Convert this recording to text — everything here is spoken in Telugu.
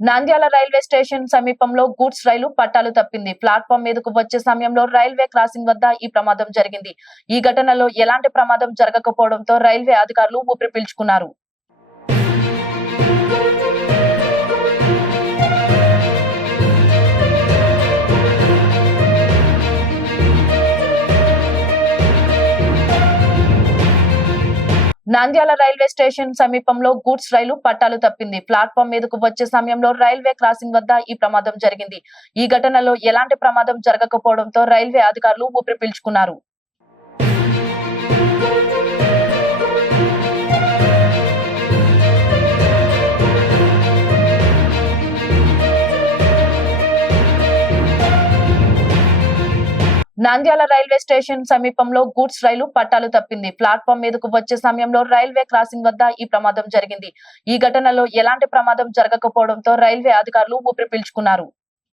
నంద్యాల రైల్వే స్టేషన్ సమీపంలో గూడ్స్ రైలు పట్టాలు తప్పింది. ప్లాట్‌ఫామ్ మీదకు వచ్చే సమయంలో రైల్వే క్రాసింగ్ వద్ద ఈ ప్రమాదం జరిగింది. ఈ ఘటనలో ఎలాంటి ప్రమాదం జరగకపోవడంతో రైల్వే అధికారులు ఊపిరి పీల్చుకున్నారు. నంద్యాల రైల్వే స్టేషన్ సమీపంలో గూడ్స్ రైలు పట్టాలు తప్పింది. ప్లాట్‌ఫామ్ మీదకు వచ్చే సమయంలో రైల్వే క్రాసింగ్ వద్ద ఈ ప్రమాదం జరిగింది. ఈ ఘటనలో ఎలాంటి ప్రమాదం జరగకపోవడంతో రైల్వే అధికారులు ఊపిరి పీల్చుకున్నారు. నంద్యాల రైల్వే స్టేషన్ సమీపంలో గూడ్స్ రైలు పట్టాలు తప్పింది. ప్లాట్‌ఫామ్ మీదకు వచ్చే సమయంలో రైల్వే క్రాసింగ్ వద్ద ఈ ప్రమాదం జరిగింది. ఈ ఘటనలో ఎలాంటి ప్రమాదం జరగకపోవడంతో రైల్వే అధికారులు ఊపిరి పీల్చుకున్నారు.